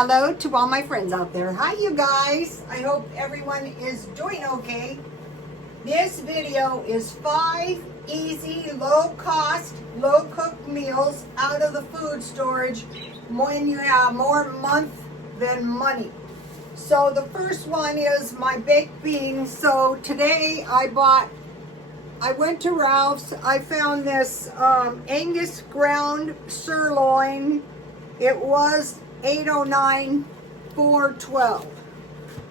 Hello to all my friends out there. Hi, you guys. I hope everyone is doing okay. This video is 5 easy, low-cost, low-cooked meals out of the food storage when you have more month than money. So the first one is my baked beans. So today I went to Ralph's. I found this Angus ground sirloin. It was $8.09, $4.12.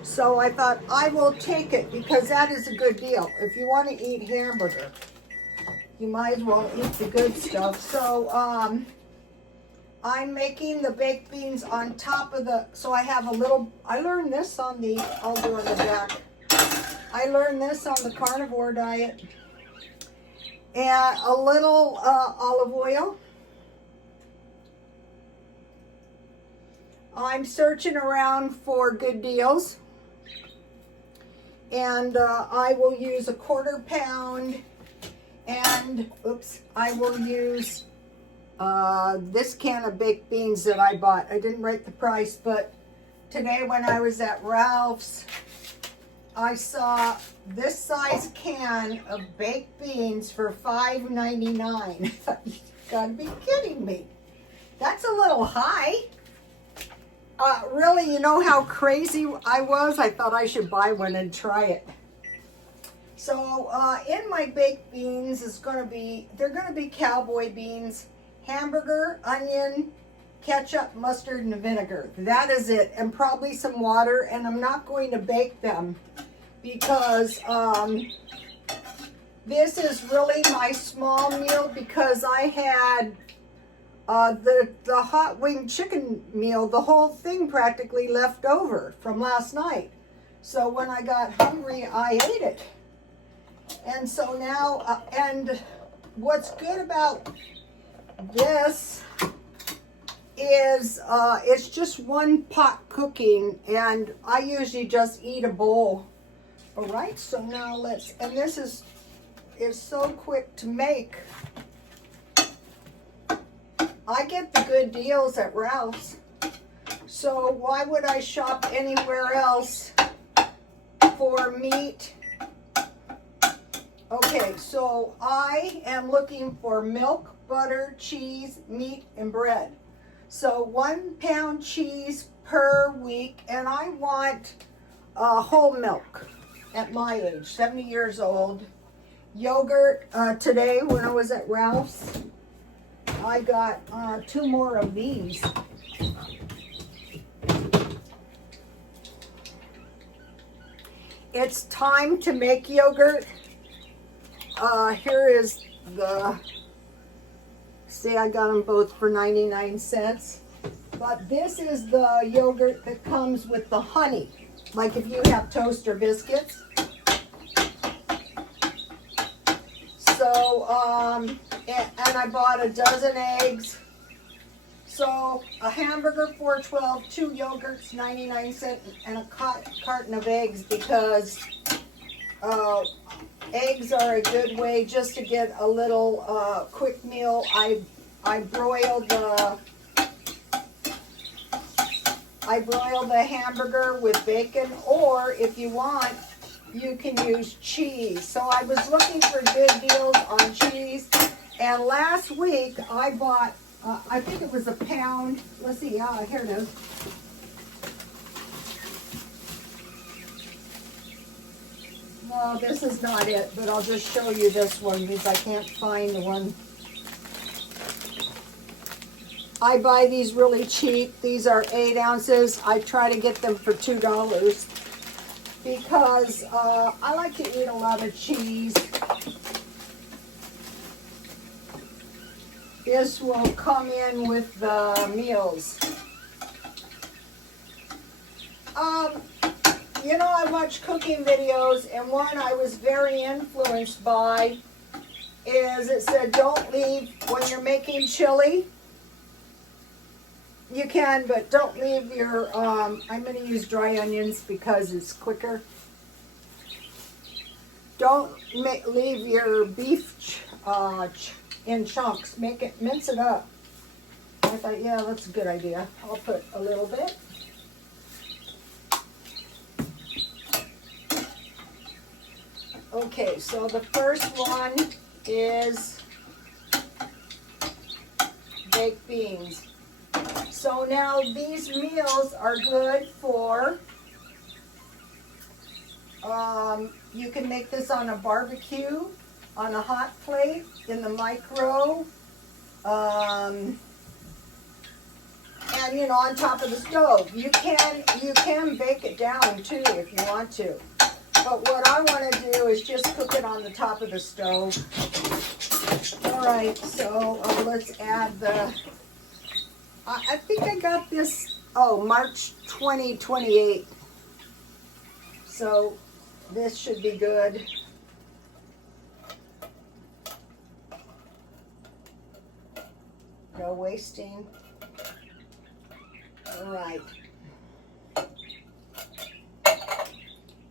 So I thought I will take it because that is a good deal. If you want to eat hamburger, you might as well eat the good stuff. So I'm making the baked beans on top of the, so I have a little, I learned this on the, I'll do on the back. I learned this on the carnivore diet. And a little olive oil. I'm searching around for good deals. And I will use a 1/4 pound. And, oops, I will use this can of baked beans that I bought. I didn't write the price, but today when I was at Ralph's, I saw this size can of baked beans for $5.99. I thought, you gotta be kidding me. That's a little high. Really, you know how crazy I was? I thought I should buy one and try it. So in my baked beans is they're gonna be cowboy beans, hamburger, onion, ketchup, mustard, and vinegar. That is it, and probably some water, and I'm not going to bake them because this is really my small meal because I had the hot wing chicken meal, the whole thing practically left over from last night. So when I got hungry, I ate it. And so now, and what's good about this is it's just one pot cooking, and I usually just eat a bowl. All right, so now let's, and this is so quick to make. I get the good deals at Ralph's, so why would I shop anywhere else for meat? Okay, so I am looking for milk, butter, cheese, meat, and bread. So 1 pound cheese per week, and I want whole milk at my age, 70 years old. Yogurt, today when I was at Ralph's, I got 2 more of these. It's time to make yogurt. Here is the, see, I got them both for 99 cents. But this is the yogurt that comes with the honey, like if you have toast or biscuits. So, and I bought a dozen eggs. So a hamburger, $4.12, 2 yogurts, 99 cents, and a carton of eggs because eggs are a good way just to get a little quick meal. I broil the hamburger with bacon, or if you want, you can use cheese. So I was looking for good deals on cheese, and last week I bought, I think it was a pound. Let's see, here it is. No, this is not it, but I'll just show you this one because I can't find the one. I buy these really cheap. These are 8 ounces. I try to get them for $2 because I like to eat a lot of cheese. This will come in with the meals. You know, I watch cooking videos, and one I was very influenced by is it said don't leave when you're making chili. You can, but don't leave your, I'm going to use dry onions because it's quicker. Don't leave your beef in chunks. Mince it up. I thought, yeah, that's a good idea. I'll put a little bit. Okay, so the first one is baked beans. So now these meals are good for, you can make this on a barbecue, on a hot plate, in the micro, and you know, on top of the stove. You can bake it down too if you want to. But what I want to do is just cook it on the top of the stove. All right, so let's add the, I think I got this, March 2028. So this should be good. No wasting. All right.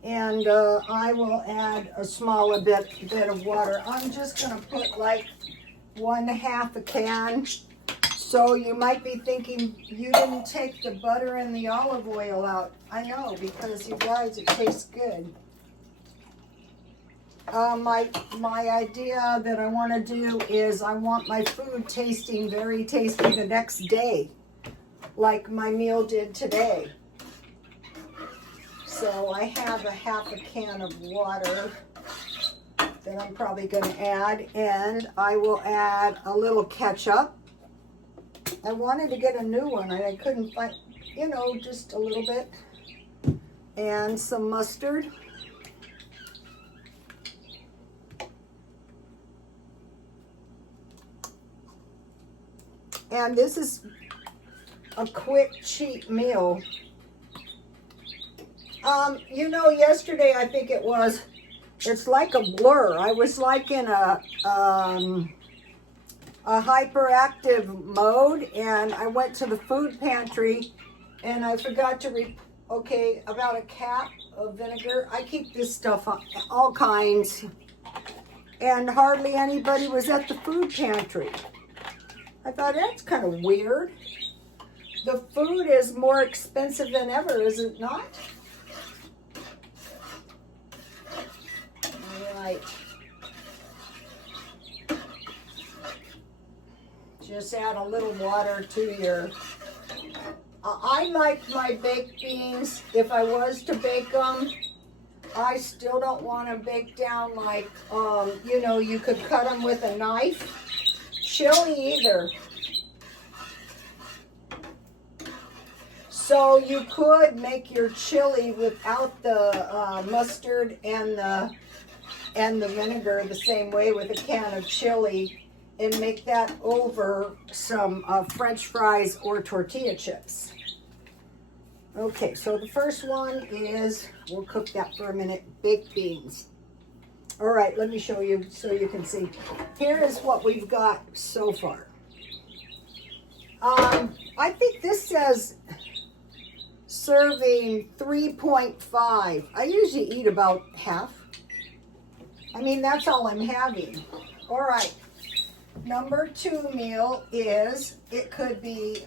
And I will add a smaller bit of water. I'm just going to put like 1/2 a can. So you might be thinking you didn't take the butter and the olive oil out. I know, because you guys, it tastes good. My idea that I want to do is I want my food tasting very tasty the next day, like my meal did today. So I have 1/2 a can of water that I'm probably going to add, and I will add a little ketchup. I wanted to get a new one, and I couldn't find, you know, just a little bit, and some mustard. And this is a quick, cheap meal. You know, yesterday I think it was, it's like a blur. I was like in a hyperactive mode, and I went to the food pantry, and I forgot to okay, about a cap of vinegar. I keep this stuff, all kinds, and hardly anybody was at the food pantry. I thought, that's kind of weird. The food is more expensive than ever, is it not? All right. Just add a little water to your, I like my baked beans, if I was to bake them, I still don't want to bake down like, you know, you could cut them with a knife. Chili either. So you could make your chili without the mustard and the vinegar the same way with a can of chili, and make that over some French fries or tortilla chips. Okay, so the first one is, we'll cook that for a minute, baked beans. All right, let me show you so you can see. Here is what we've got so far. I think this says serving 3.5. I usually eat about half. I mean, that's all I'm having. All right. Number 2 meal is, it could be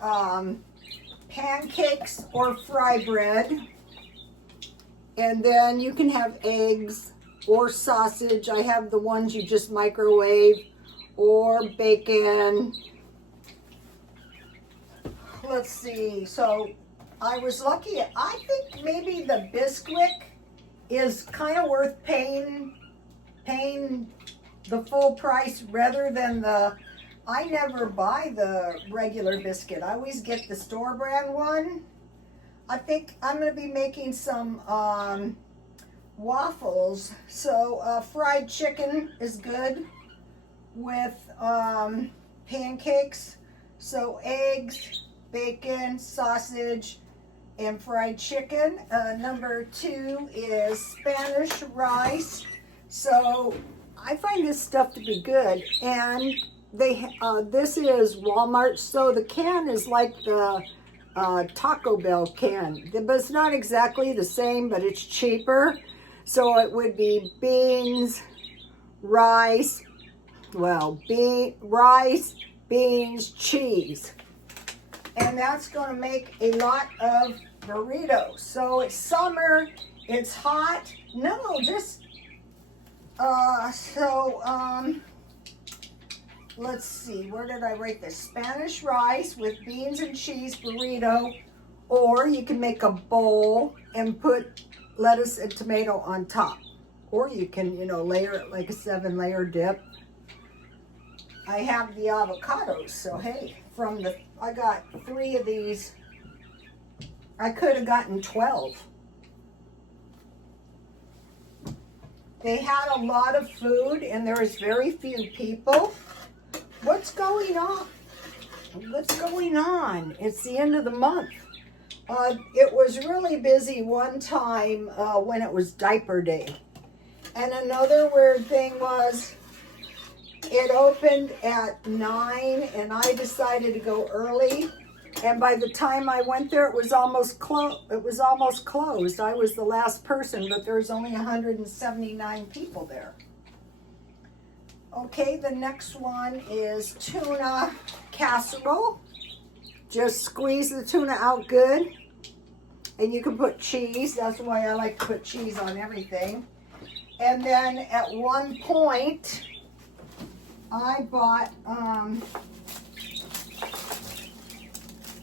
pancakes or fry bread. And then you can have eggs or sausage. I have the ones you just microwave, or bacon. Let's see. So I was lucky. I think maybe the Bisquick is kind of worth paying the full price rather than the, I never buy the regular biscuit. I always get the store brand one. I think I'm going to be making some waffles. So fried chicken is good with pancakes. So eggs, bacon, sausage, and fried chicken. Number 2 is Spanish rice. So I find this stuff to be good, and this is Walmart, so the can is like the Taco Bell can, but it's not exactly the same, but it's cheaper. So it would be beans, rice, rice, beans, cheese, and that's going to make a lot of burritos. So it's summer, it's hot. No, just Let's see, where did I write this? Spanish rice with beans and cheese burrito, or you can make a bowl and put lettuce and tomato on top. Or you can, layer it like a 7-layer dip. I have the avocados, so hey, I got 3 of these. I could have gotten 12. They had a lot of food and there was very few people. What's going on? What's going on? It's the end of the month. It was really busy one time when it was diaper day. And another weird thing was it opened at 9 and I decided to go early. And by the time I went there, it was almost closed. I was the last person, but there's only 179 people there. Okay, the next one is tuna casserole. Just squeeze the tuna out good. And you can put cheese. That's why I like to put cheese on everything. And then at one point, I bought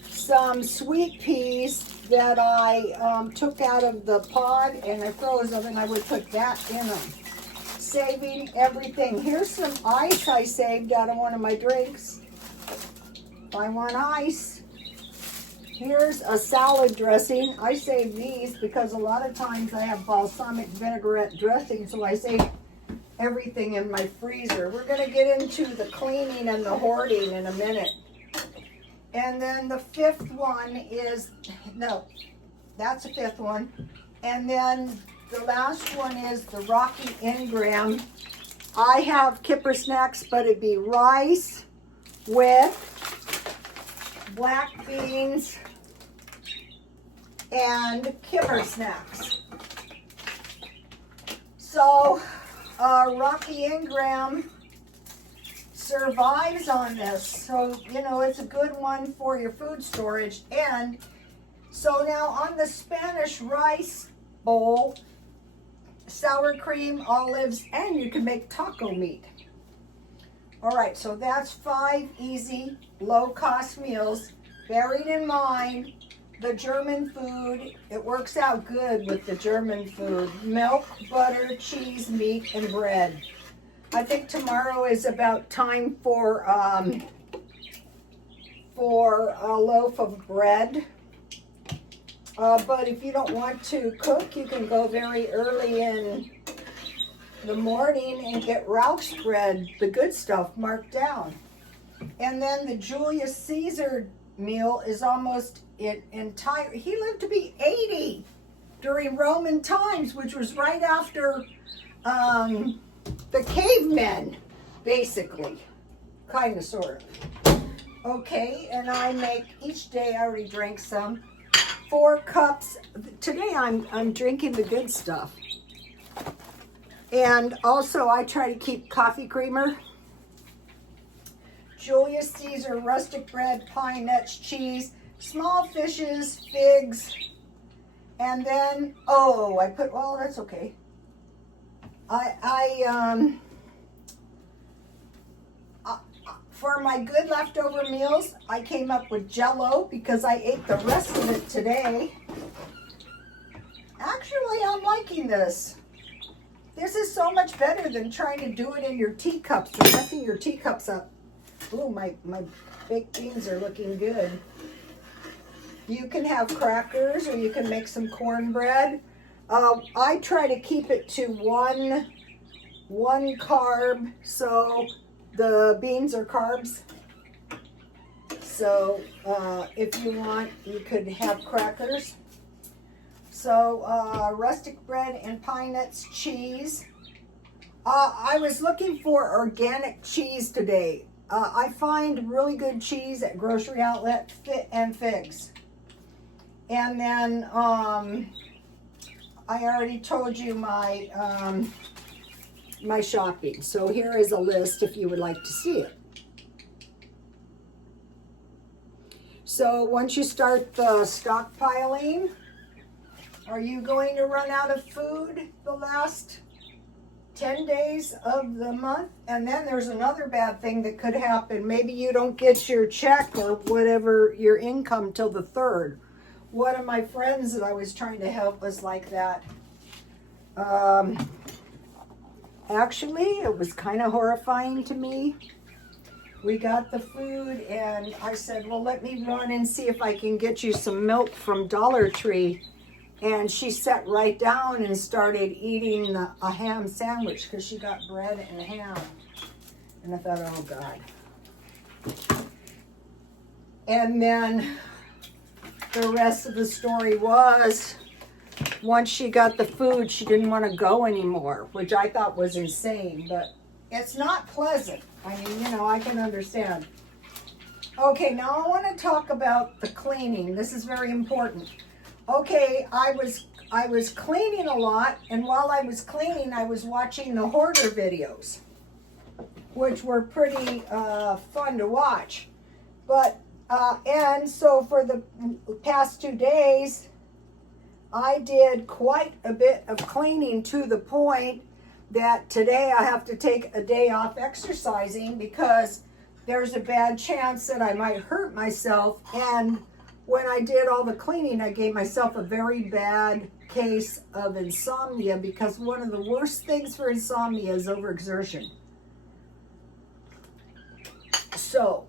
some sweet peas that I took out of the pod and I froze them, and I would put that in them. Saving everything. Here's some ice I saved out of one of my drinks. I want ice. Here's a salad dressing. I save these because a lot of times I have balsamic vinaigrette dressing, so I save everything in my freezer. We're going to get into the cleaning and the hoarding in a minute. And then the 5th one is, no, that's the 5th one. And then the last one is the Rocky Engram. I have kipper snacks, but it'd be rice with black beans and kipper snacks. So Rocky Engram survives on this, so it's a good one for your food storage. And so now on the Spanish rice bowl, sour cream, olives, and you can make taco meat. All right, so that's 5 easy low-cost meals. Bearing in mind the German food, it works out good with the German food: milk, butter, cheese, meat, and bread. I think tomorrow is about time for a loaf of bread. But if you don't want to cook, you can go very early in the morning and get Ralph's bread, the good stuff, marked down. And then the Julius Caesar meal is almost entire. He lived to be 80 during Roman times, which was right after the cavemen, basically, kind of, sort of. Okay, and I make each day. I already drank some. 4 cups. Today I'm drinking the good stuff. And also I try to keep coffee creamer. Julius Caesar rustic bread, pine nuts, cheese, small fishes, figs, and then that's okay. For my good leftover meals, I came up with Jell-O because I ate the rest of it today. Actually, I'm liking this. This is so much better than trying to do it in your teacups. You're messing your teacups up. Ooh, my baked beans are looking good. You can have crackers or you can make some cornbread. I try to keep it to one carb, so the beans are carbs. So if you want, you could have crackers. So rustic bread and pine nuts, cheese. I was looking for organic cheese today. I find really good cheese at grocery outlet, and figs. And then I already told you my my shopping. So here is a list if you would like to see it. So once you start the stockpiling, are you going to run out of food the last 10 days of the month. And then there's another bad thing that could happen. Maybe you don't get your check or whatever, your income till the 3rd. One of my friends that I was trying to help was like that. Actually, it was kind of horrifying to me. We got the food and I said, well, let me run and see if I can get you some milk from Dollar Tree. And she sat right down and started eating a ham sandwich because she got bread and ham. And I thought, oh God. And then the rest of the story was, once she got the food, she didn't want to go anymore, which I thought was insane, but it's not pleasant. I mean, you know, I can understand. Okay, now I want to talk about the cleaning. This is very important. Okay, I was cleaning a lot, and while I was cleaning, I was watching the hoarder videos, which were pretty fun to watch. But and so for the past 2 days, I did quite a bit of cleaning to the point that today I have to take a day off exercising because there's a bad chance that I might hurt myself. And when I did all the cleaning, I gave myself a very bad case of insomnia because one of the worst things for insomnia is overexertion. So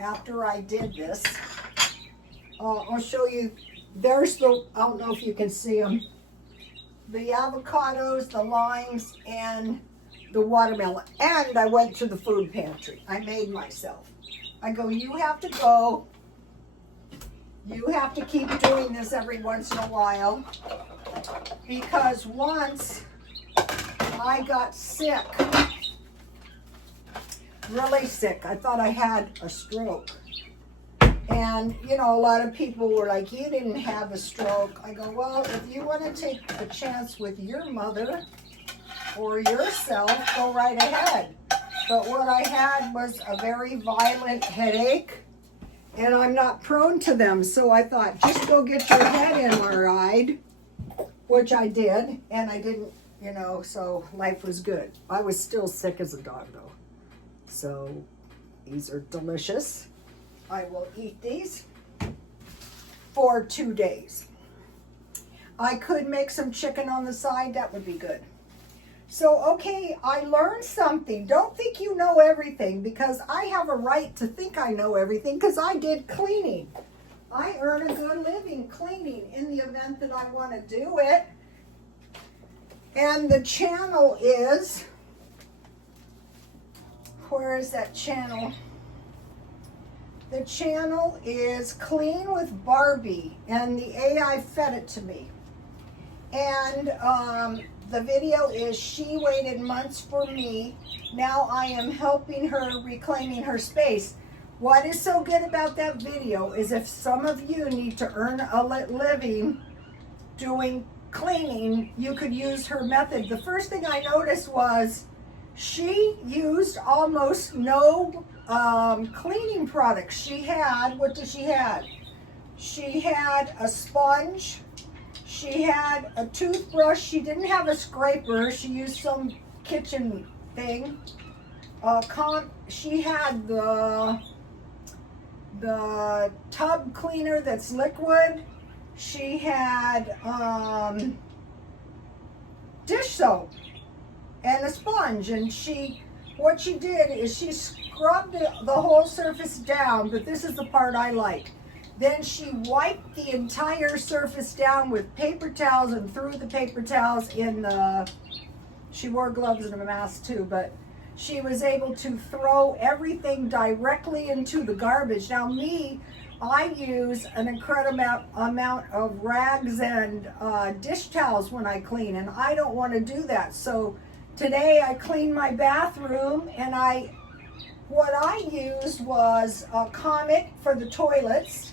after I did this, I'll show you. There's the, I don't know if you can see them, the avocados, the limes, and the watermelon. And I went to the food pantry. I made myself. I go, you have to go. You have to keep doing this every once in a while. Because once I got sick, really sick. I thought I had a stroke. And, you know, a lot of people were like, you didn't have a stroke. I go, well, if you want to take a chance with your mother or yourself, go right ahead. But what I had was a very violent headache, and I'm not prone to them. So I thought, just go get your head MRI'd, which I did, and I didn't, you know, so life was good. I was still sick as a dog, though. So these are delicious. I will eat these for 2 days. I could make some chicken on the side. That would be good. So, okay, I learned something. Don't think you know everything, because I have a right to think I know everything because I did cleaning. I earn a good living cleaning in the event that I want to do it. And the channel is, where is that channel? The channel is Clean with Barbie, and the AI fed it to me. And the video is she waited months for me. Now I am helping her reclaiming her space. What is so good about that video is if some of you need to earn a living doing cleaning, you could use her method. The first thing I noticed was she used almost no cleaning products. She had, what did she have? She had a sponge. She had a toothbrush. She didn't have a scraper. She used some kitchen thing. She had the tub cleaner that's liquid. She had dish soap and a sponge, and what she did is she scrubbed the whole surface down, but this is the part I like. Then she wiped the entire surface down with paper towels and threw the paper towels in she wore gloves and a mask too, but she was able to throw everything directly into the garbage. Now I use an incredible amount of rags and dish towels when I clean, and I don't want to do that. So today I cleaned my bathroom, and what I used was a Comet for the toilets,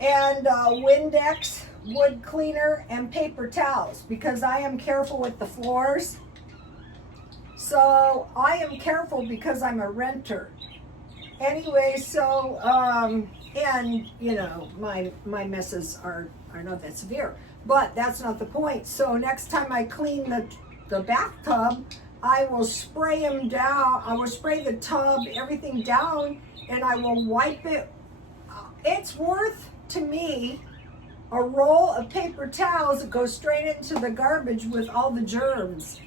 and Windex wood cleaner and paper towels, because I am careful with the floors. So I am careful because I'm a renter. Anyway, so and you know, my messes are not that severe, but that's not the point. So next time I clean the bathtub, I will spray them down. I will spray the tub, everything down, and I will wipe it. It's worth, to me, a roll of paper towels that goes straight into the garbage with all the germs.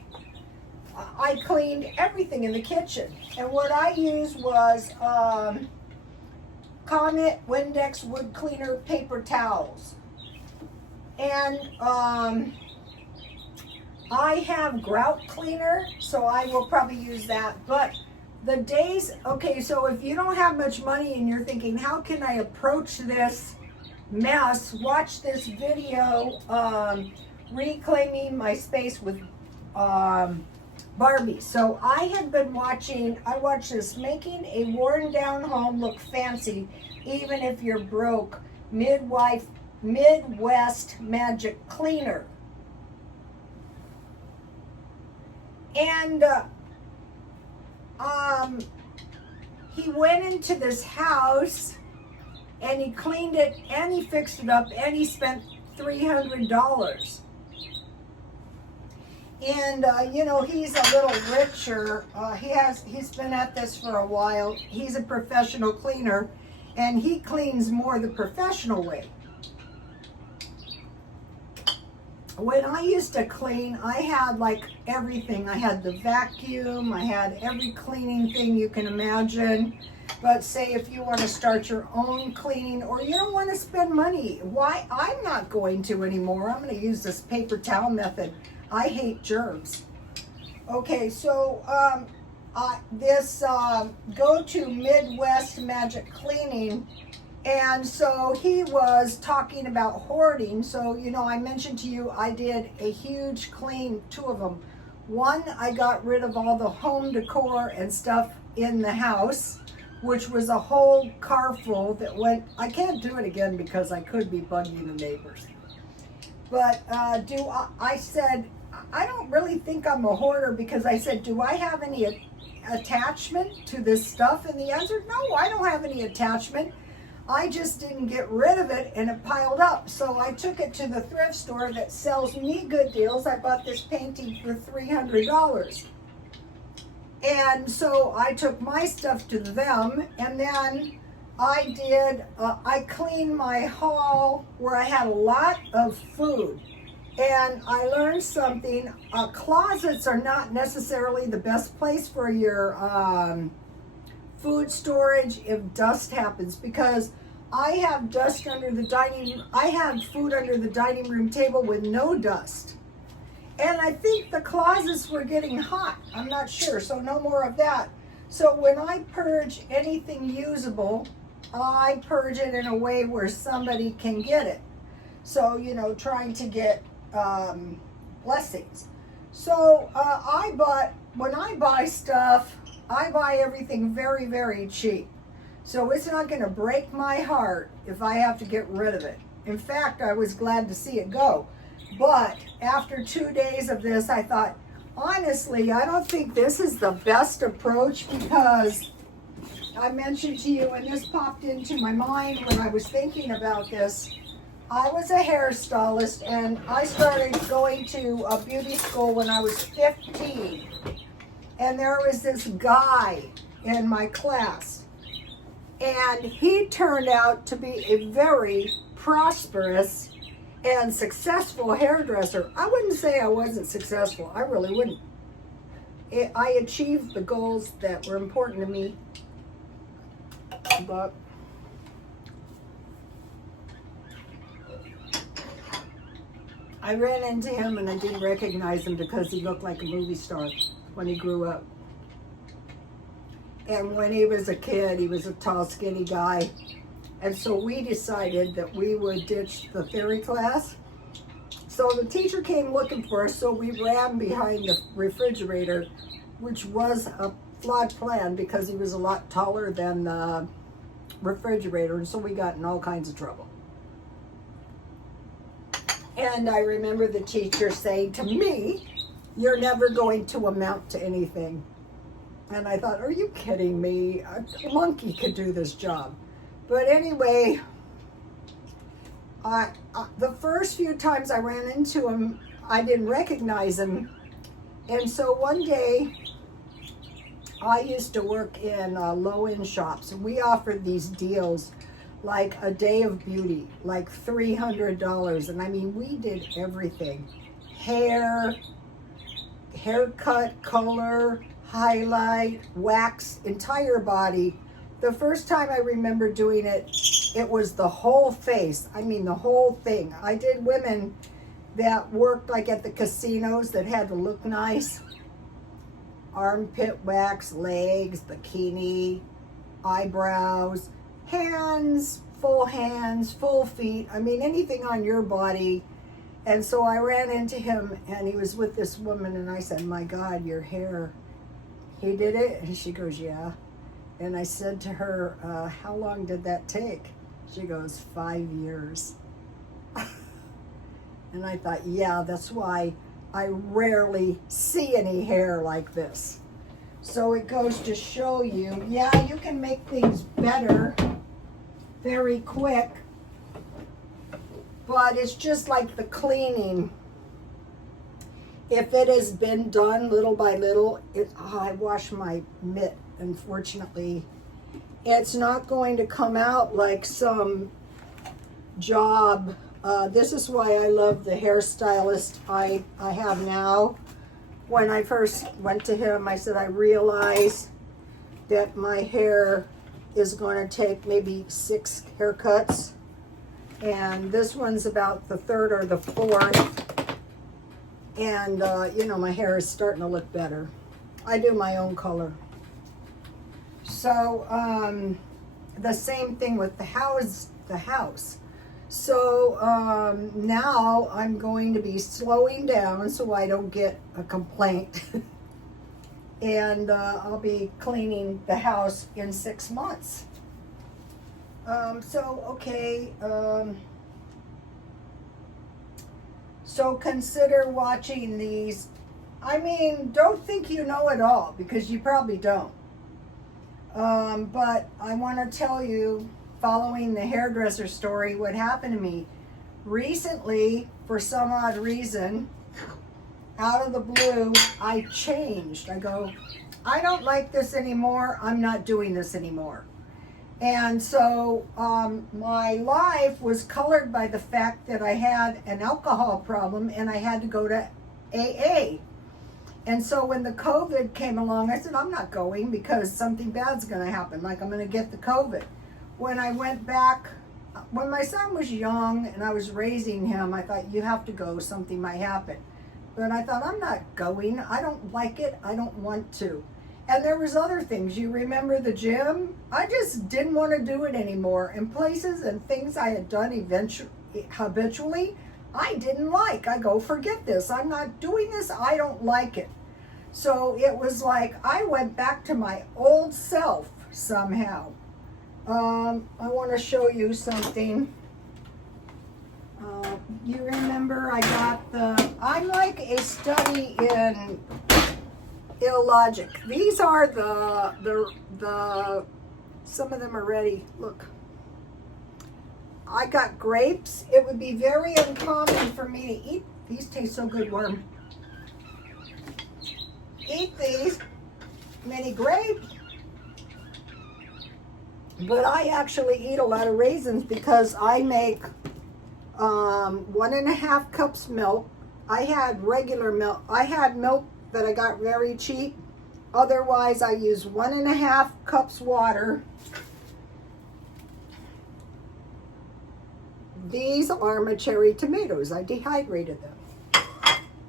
I cleaned everything in the kitchen, and what I used was Comet Windex Wood Cleaner paper towels. And I have grout cleaner, so I will probably use that. But the days, okay, so if you don't have much money and you're thinking, how can I approach this mess, watch this video, Reclaiming My Space with Barbie. So I have been watching, I watched this, Making a Worn Down Home Look Fancy Even If You're Broke, Midwest Magic Cleaner. And he went into this house and he cleaned it and he fixed it up and he spent $300. And you know, he's a little richer. He's been at this for a while. He's a professional cleaner and he cleans more the professional way. When I used to clean, I had like everything. I had the vacuum, I had every cleaning thing you can imagine. But say if you want to start your own cleaning or you don't want to spend money, why? I'm not going to anymore. I'm going to use this paper towel method. I hate germs. Okay, so go to Midwest Magic Cleaning. And so he was talking about hoarding. So, you know, I mentioned to you, I did a huge clean, 2 of them. One, I got rid of all the home decor and stuff in the house, which was a whole car full that went, I can't do it again because I could be bugging the neighbors. But I said, I don't really think I'm a hoarder because I said, do I have any attachment to this stuff? And the answer, no, I don't have any attachment. I just didn't get rid of it and it piled up. So I took it to the thrift store that sells me good deals. I bought this painting for $300. And so I took my stuff to them and then I cleaned my hall where I had a lot of food. And I learned something, closets are not necessarily the best place for your food storage if dust happens, because I have dust under the I had food under the dining room table with no dust. And I think the closets were getting hot. I'm not sure, so no more of that. So when I purge anything usable, I purge it in a way where somebody can get it. So, you know, trying to get blessings. So when I buy stuff, I buy everything very, very cheap. So it's not going to break my heart if I have to get rid of it. In fact, I was glad to see it go. But after 2 days of this, I thought, honestly, I don't think this is the best approach because I mentioned to you, and this popped into my mind when I was thinking about this. I was a hairstylist and I started going to a beauty school when I was 15. And there was this guy in my class. And he turned out to be a very prosperous and successful hairdresser. I wouldn't say I wasn't successful. I really wouldn't. I achieved the goals that were important to me. But I ran into him and I didn't recognize him because he looked like a movie star when he grew up. And when he was a kid, he was a tall, skinny guy. And so we decided that we would ditch the theory class. So the teacher came looking for us, so we ran behind the refrigerator, which was a flawed plan because he was a lot taller than the refrigerator, and so we got in all kinds of trouble. And I remember the teacher saying to me, "You're never going to amount to anything." And I thought, are you kidding me? A monkey could do this job. But anyway, the first few times I ran into him, I didn't recognize him. And so one day, I used to work in low-end shops, and we offered these deals like a day of beauty, like $300. And I mean, we did everything. Hair, haircut, color, highlight, wax, entire body. The first time I remember doing it, it was the whole face. I mean, the whole thing. I did women that worked like at the casinos that had to look nice. Armpit wax, legs, bikini, eyebrows, hands, full feet. I mean, anything on your body. And so I ran into him, and he was with this woman, and I said, my God, your hair. He did it? And she goes, yeah. And I said to her, how long did that take? She goes, 5 years. And I thought, yeah, that's why I rarely see any hair like this. So it goes to show you, yeah, you can make things better very quick, but it's just like the cleaning. If it has been done little by little, I wash my mitt, unfortunately. It's not going to come out like some job. This is why I love the hairstylist I have now. When I first went to him, I said, I realize that my hair is going to take maybe 6 haircuts. And this one's about the 3rd or the 4th. And, you know, my hair is starting to look better. I do my own color. So, the same thing with the house. So now I'm going to be slowing down so I don't get a complaint. And I'll be cleaning the house in 6 months. So consider watching these. I mean, don't think you know it all, because you probably don't. But I want to tell you, following the hairdresser story, what happened to me recently. For some odd reason, out of the blue, I changed. I go, I don't like this anymore. I'm not doing this anymore. And so my life was colored by the fact that I had an alcohol problem and I had to go to AA. And so when the COVID came along, I said, I'm not going because something bad's going to happen, like I'm going to get the COVID. When I went back, when my son was young and I was raising him, I thought, you have to go, something might happen. But I thought, I'm not going. I don't like it. I don't want to. And there was other things. You remember the gym? I just didn't want to do it anymore. And places and things I had done habitually, I didn't like. I go, forget this. I'm not doing this. I don't like it. So it was like I went back to my old self somehow. I want to show you something. You remember I got I'm like a study in illogic. These are the some of them are ready. Look. I got grapes. It would be very uncommon for me to eat. These taste so good, worm. Eat these mini grapes. But I actually eat a lot of raisins because I make 1.5 cups milk. I had regular milk. I had milk that I got very cheap. Otherwise, I use 1.5 cups water. These are my cherry tomatoes. I dehydrated them.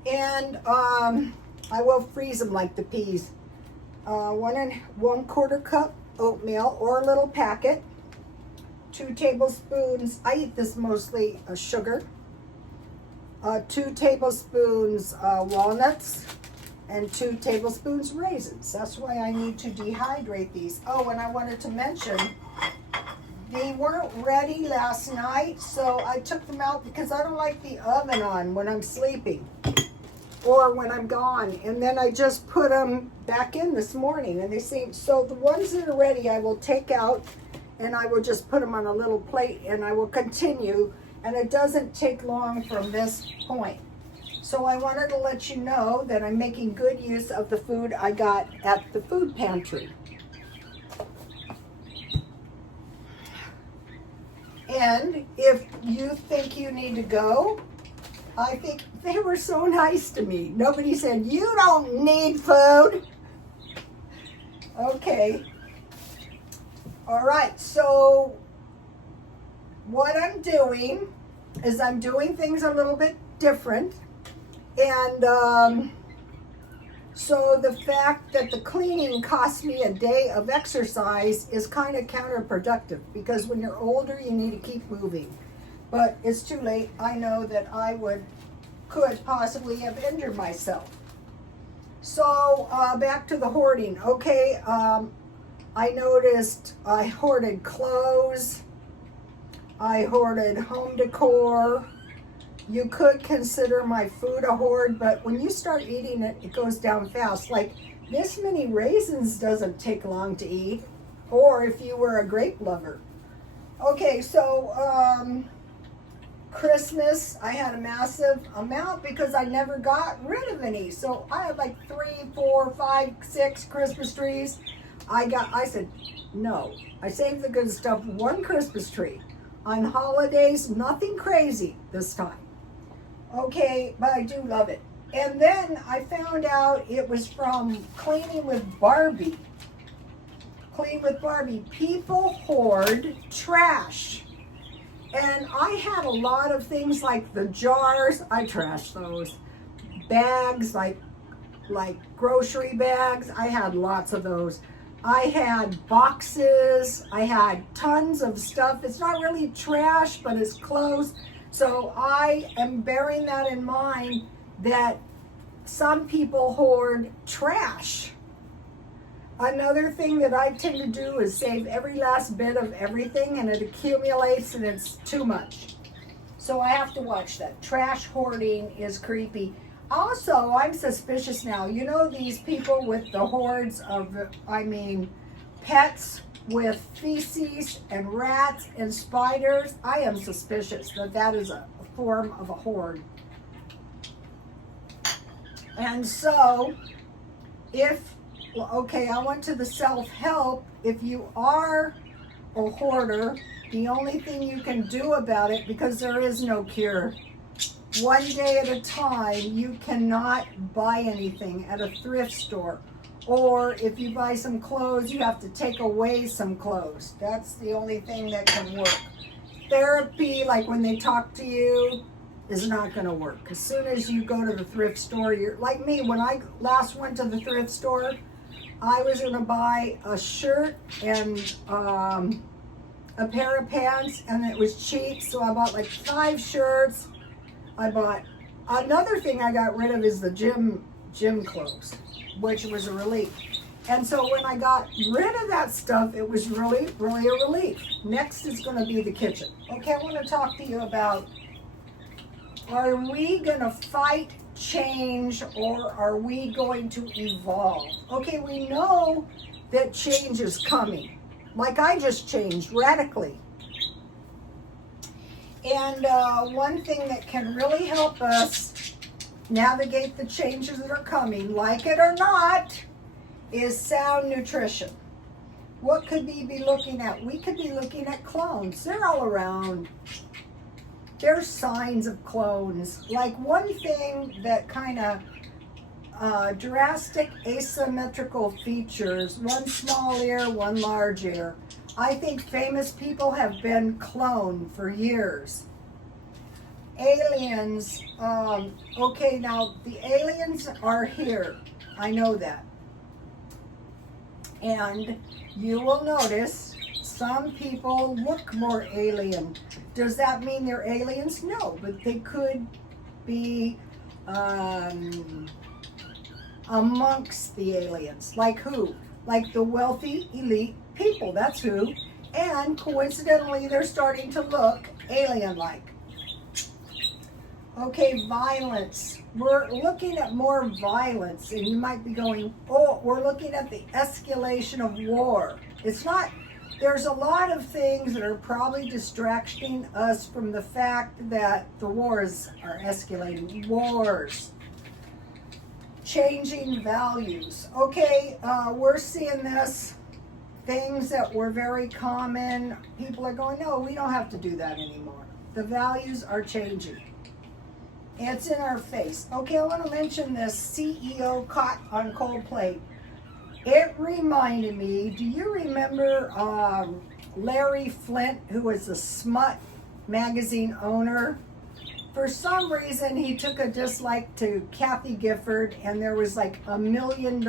And I will freeze them like the peas. 1¼ cup oatmeal or a little packet. 2 tablespoons, I eat this mostly sugar. 2 tablespoons walnuts and 2 tablespoons raisins. That's why I need to dehydrate these. Oh, and I wanted to mention, they weren't ready last night, so I took them out because I don't like the oven on when I'm sleeping or when I'm gone. And then I just put them back in this morning, and they seem, so the ones that are ready I will take out and I will just put them on a little plate and I will continue, and it doesn't take long from this point. So I wanted to let you know that I'm making good use of the food I got at the food pantry. And if you think you need to go, I think they were so nice to me. Nobody said, you don't need food. Okay. All right, so what I'm doing is I'm doing things a little bit different. And so the fact that the cleaning costs me a day of exercise is kind of counterproductive, because when you're older, you need to keep moving. But it's too late. I know that I could possibly have injured myself. So back to the hoarding. Okay, I noticed I hoarded clothes. I hoarded home decor. You could consider my food a hoard, but when you start eating it, it goes down fast. Like this many raisins doesn't take long to eat, or if you were a grape lover. Okay, so Christmas, I had a massive amount because I never got rid of any. So I had like 3, 4, 5, 6 Christmas trees. I said, no, I saved the good stuff, one Christmas tree. On holidays, nothing crazy this time. Okay, but I do love it. And then I found out it was from Cleaning with Barbie. Clean with Barbie. People hoard trash. And I had a lot of things like the jars. I trashed those. Bags, like grocery bags. I had lots of those. I had boxes. I had tons of stuff. It's not really trash, but it's close. So I am bearing that in mind, that some people hoard trash. Another thing that I tend to do is save every last bit of everything, and it accumulates and it's too much. So I have to watch that. Trash hoarding is creepy. Also, I'm suspicious now. You know these people with the hordes of, pets with feces and rats and spiders? I am suspicious that that is a form of a hoard. And so, I went to the self-help. If you are a hoarder, the only thing you can do about it, because there is no cure, one day at a time. You cannot buy anything at a thrift store. Or if you buy some clothes, you have to take away some clothes. That's the only thing that can work. Therapy, like when they talk to you, is not going to work. As soon as you go to the thrift store, you're like me. When I last went to the thrift store, I was going to buy a shirt and a pair of pants, and it was cheap, so I bought like 5 shirts. Another thing I got rid of is the gym clothes, which was a relief. And so when I got rid of that stuff, it was really, really a relief. Next is going to be the kitchen. Okay, I want to talk to you about, are we going to fight change, or are we going to evolve? Okay, we know that change is coming. Like I just changed radically. And one thing that can really help us navigate the changes that are coming, like it or not, is sound nutrition. What could we be looking at? We could be looking at clones. They're all around. There's signs of clones. Like one thing that kind of drastic asymmetrical features, one small ear, one large ear. I think famous people have been cloned for years. Aliens, okay, now the aliens are here. I know that. And you will notice some people look more alien. Does that mean they're aliens? No, but they could be amongst the aliens. Like who? Like the wealthy elite people, that's who. And coincidentally, they're starting to look alien-like. Okay, violence. We're looking at more violence, and you might be going, oh, we're looking at the escalation of war. It's not there's a lot of things that are probably distracting us from the fact that the wars are escalating. Wars. Changing values. Okay, we're seeing this. Things that were very common. People are going, no, we don't have to do that anymore. The values are changing. It's in our face. Okay, I want to mention this CEO caught on cold plate. It reminded me, do you remember Larry Flint, who was the Smut magazine owner? For some reason, he took a dislike to Kathy Gifford, and there was like $1 million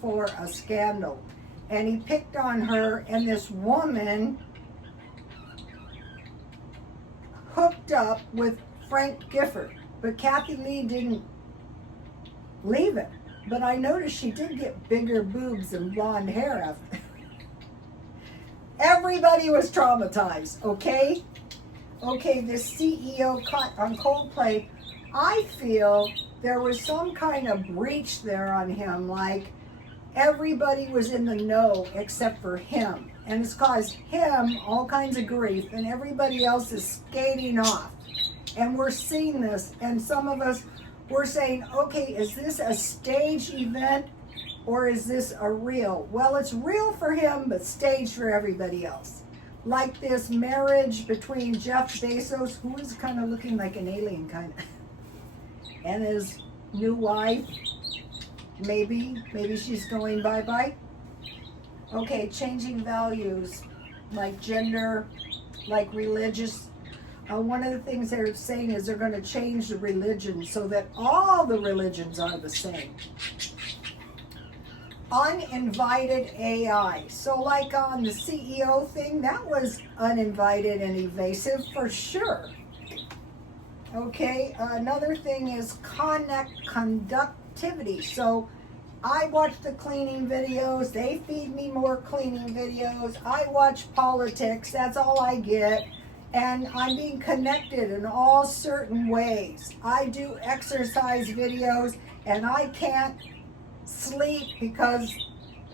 for a scandal. And he picked on her, and this woman hooked up with Frank Gifford. But Kathy Lee didn't leave it. But I noticed she did get bigger boobs and blonde hair after. Everybody was traumatized, okay? Okay, this CEO caught on cold plate. I feel there was some kind of breach there on him, like everybody was in the know except for him. And it's caused him all kinds of grief, and everybody else is skating off. And we're seeing this, and some of us, we're saying, okay, is this a staged event or is this a real? Well, it's real for him, but staged for everybody else. Like this marriage between Jeff Bezos, who is kind of looking like an alien kind of, and his new wife, maybe she's going bye-bye. Okay, changing values, like gender, like religious. One of the things they're saying is they're going to change the religion so that all the religions are the same. Uninvited AI. So like on the CEO thing, that was uninvited and evasive for sure. Okay, another thing is conductivity. So I watch the cleaning videos. They feed me more cleaning videos. I watch politics. That's all I get. And I'm being connected in all certain ways. I do exercise videos, and I can't sleep because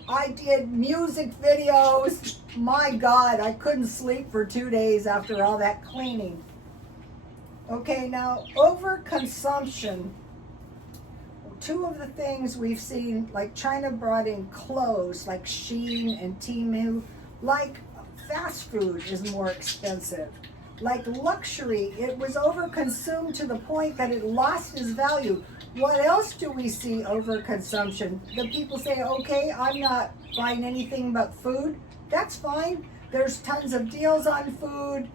I did music videos. My God, I couldn't sleep for 2 days after all that cleaning. Okay, now overconsumption. Two of the things we've seen, like China brought in clothes like Shein and Temu, like fast food is more expensive. Like luxury, it was overconsumed to the point that it lost its value. What else do we see overconsumption? The people say, okay, I'm not buying anything but food. That's fine. There's tons of deals on food.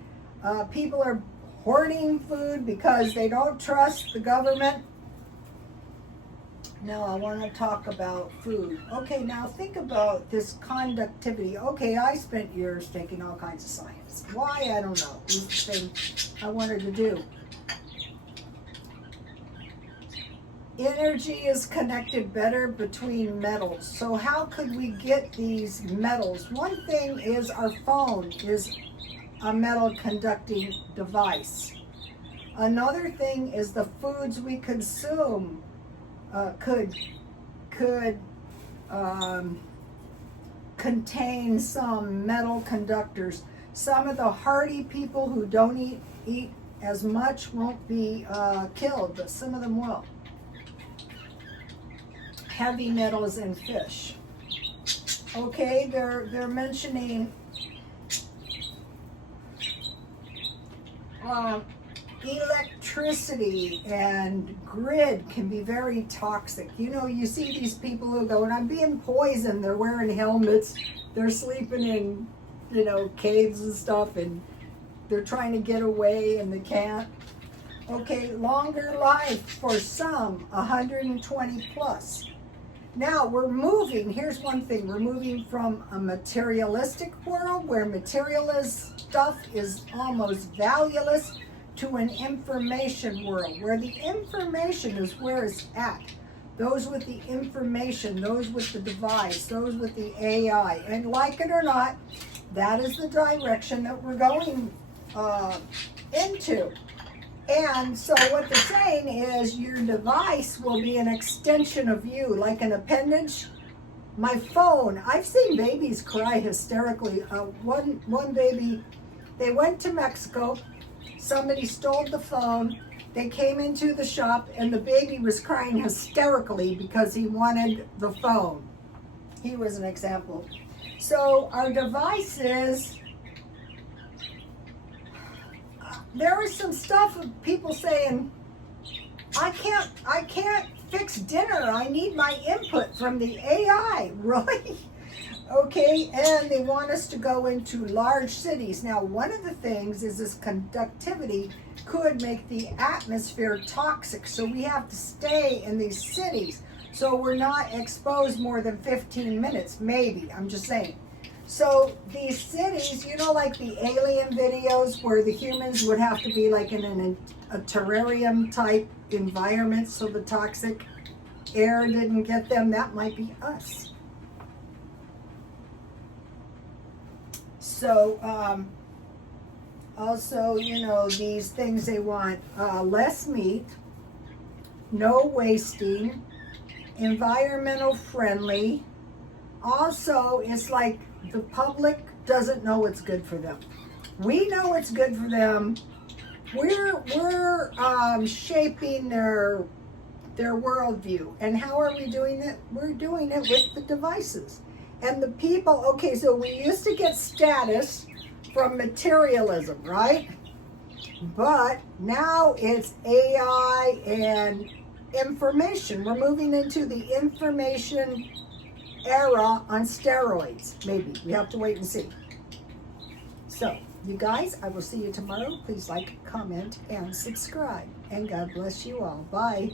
People are hoarding food because they don't trust the government. Now I want to talk about food. Okay, now think about this conductivity. Okay, I spent years taking all kinds of science. Why? I don't know. It was the thing I wanted to do. Energy is connected better between metals. So how could we get these metals? One thing is our phone is a metal conducting device. Another thing is the foods we consume could contain some metal conductors. Some of the hardy people who don't eat as much won't be killed, but some of them will. Heavy metals in fish. Okay, they're mentioning electricity and grid can be very toxic. You know, you see these people who go, and I'm being poisoned. They're wearing helmets. They're sleeping in, caves and stuff, and they're trying to get away and they can't. Okay, longer life for some, 120 plus. Now we're moving, here's one thing, we're moving from a materialistic world where materialist stuff is almost valueless to an information world where the information is where it's at. Those with the information, those with the device, those with the AI. And like it or not, that is the direction that we're going into. And so what they're saying is your device will be an extension of you, like an appendage. My phone, I've seen babies cry hysterically. One baby, they went to Mexico, somebody stole the phone, they came into the shop and the baby was crying hysterically because he wanted the phone. He was an example. So our devices, there was some stuff of people saying, I can't fix dinner. I need my input from the AI, really? Okay, and they want us to go into large cities. Now, one of the things is this conductivity could make the atmosphere toxic, so we have to stay in these cities so we're not exposed more than 15 minutes, maybe, I'm just saying. So these cities, you know, like the alien videos where the humans would have to be like in a terrarium type environment so the toxic air didn't get them, that might be us. So also, you know, these things they want less meat, no wasting, environmental friendly. Also, it's like the public doesn't know what's good for them. We know what's good for them. We're shaping their worldview. And how are we doing it? We're doing it with the devices. And the people, okay, so we used to get status from materialism, right? But now it's AI and information. We're moving into the information era on steroids, maybe. We have to wait and see. So, you guys, I will see you tomorrow. Please like, comment, and subscribe. And God bless you all. Bye.